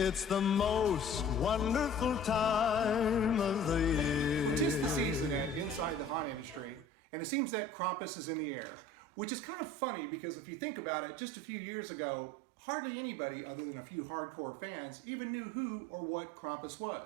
It's the most wonderful time of the year. It is the season inside the haunt industry, and it seems that Krampus is in the air, which is kind of funny because if you think about it, just a few years ago, hardly anybody other than a few hardcore fans even knew who or what Krampus was.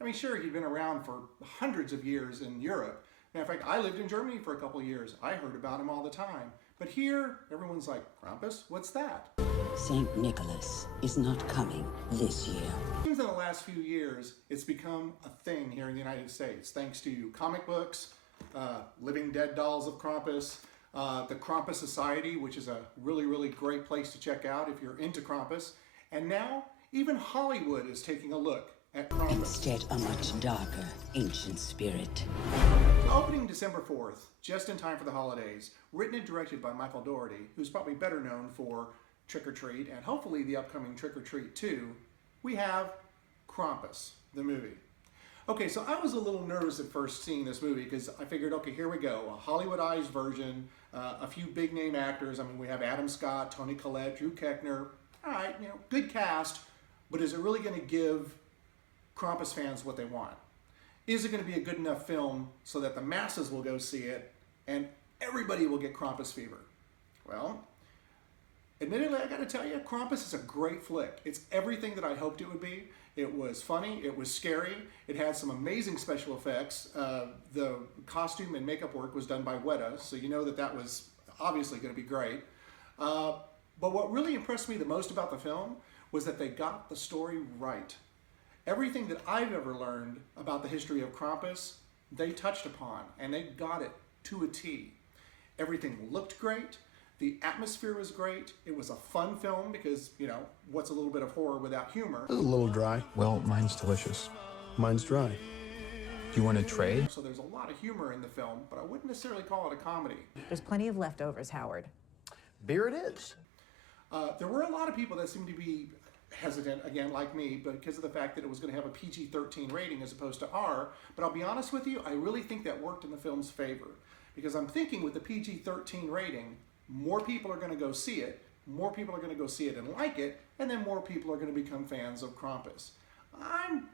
I mean, sure, he'd been around for hundreds of years in Europe. In fact, I lived in Germany for a couple of years. I heard about him all the time. But here, everyone's like, Krampus? What's that? St. Nicholas is not coming this year. It seems in the last few years, it's become a thing here in the United States, thanks to comic books, living dead dolls of Krampus, the Krampus Society, which is a really, really great place to check out if you're into Krampus. And now, even Hollywood is taking a look at Krampus. Instead, a much darker, ancient spirit. Opening December 4th, just in time for the holidays, written and directed by Michael Dougherty, who's probably better known for Trick or Treat and hopefully the upcoming Trick or Treat 2, we have Krampus, the movie. Okay, so I was a little nervous at first seeing this movie because I figured, okay, here we go, a Hollywoodized version, a few big name actors. I mean, we have Adam Scott, Toni Collette, Drew Keckner. All right, you know, good cast, but is it really going to give Krampus fans what they want? Is it going to be a good enough film so that the masses will go see it and everybody will get Krampus fever? Well, admittedly, I got to tell you, Krampus is a great flick. It's everything that I hoped it would be. It was funny, it was scary, it had some amazing special effects. The costume and makeup work was done by Weta, so you know that that was obviously going to be great. But what really impressed me the most about the film was that they got the story right. Everything that I've ever learned about the history of Krampus, they touched upon, and they got it to a T. Everything looked great. The atmosphere was great. It was a fun film because, you know, what's a little bit of horror without humor? It's a little dry. Well, mine's delicious. Mine's dry. Do you want to trade? So there's a lot of humor in the film, but I wouldn't necessarily call it a comedy. There's plenty of leftovers, Howard. Beer it is. There were a lot of people that seemed to be hesitant, again, like me, but because of the fact that it was going to have a PG-13 rating as opposed to R. But I'll be honest with you, I really think that worked in the film's favor. Because I'm thinking with the PG-13 rating, more people are going to go see it, more people are going to go see it and like it, and then more people are going to become fans of Krampus. I'm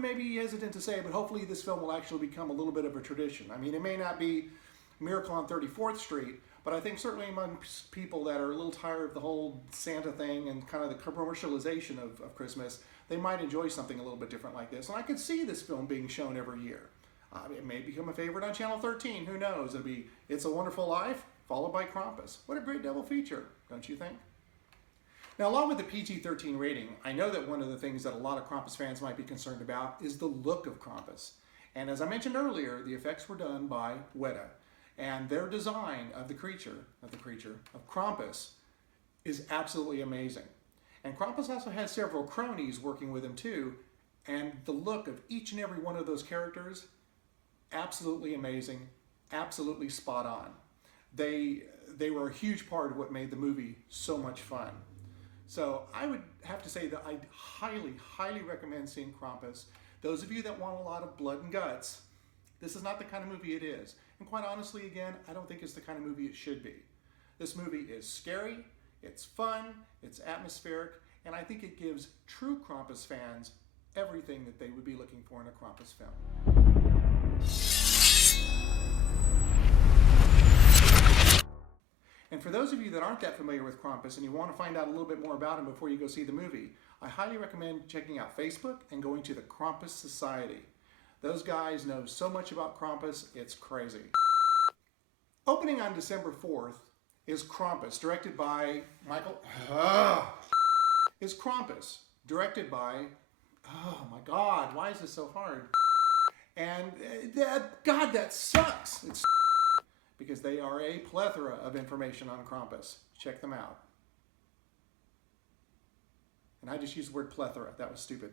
maybe hesitant to say, but hopefully this film will actually become a little bit of a tradition. I mean, it may not be Miracle on 34th Street, but I think certainly among people that are a little tired of the whole Santa thing and kind of the commercialization of Christmas, they might enjoy something a little bit different like this. And I could see this film being shown every year. It may become a favorite on Channel 13, who knows? It'll be It's a Wonderful Life, followed by Krampus. What a great double feature, don't you think? Now, along with the PG-13 rating, I know that one of the things that a lot of Krampus fans might be concerned about is the look of Krampus. And as I mentioned earlier, the effects were done by Weta. And their design of the creature, of Krampus, is absolutely amazing. And Krampus also has several cronies working with him too, and the look of each and every one of those characters, absolutely amazing, absolutely spot on. They were a huge part of what made the movie so much fun. So I would have to say that I highly, highly recommend seeing Krampus. Those of you that want a lot of blood and guts, this is not the kind of movie it is. And quite honestly, again, I don't think it's the kind of movie it should be. This movie is scary, it's fun, it's atmospheric, and I think it gives true Krampus fans everything that they would be looking for in a Krampus film. And for those of you that aren't that familiar with Krampus and you want to find out a little bit more about him before you go see the movie, I highly recommend checking out Facebook and going to the Krampus Society. Those guys know so much about Krampus, it's crazy. Opening on December 4th is Krampus, directed by is Krampus, directed by, oh my God, why is this so hard? And God, that sucks. It's because they are a plethora of information on Krampus. Check them out. And I just used the word plethora. That was stupid.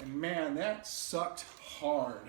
And man, that sucked hard.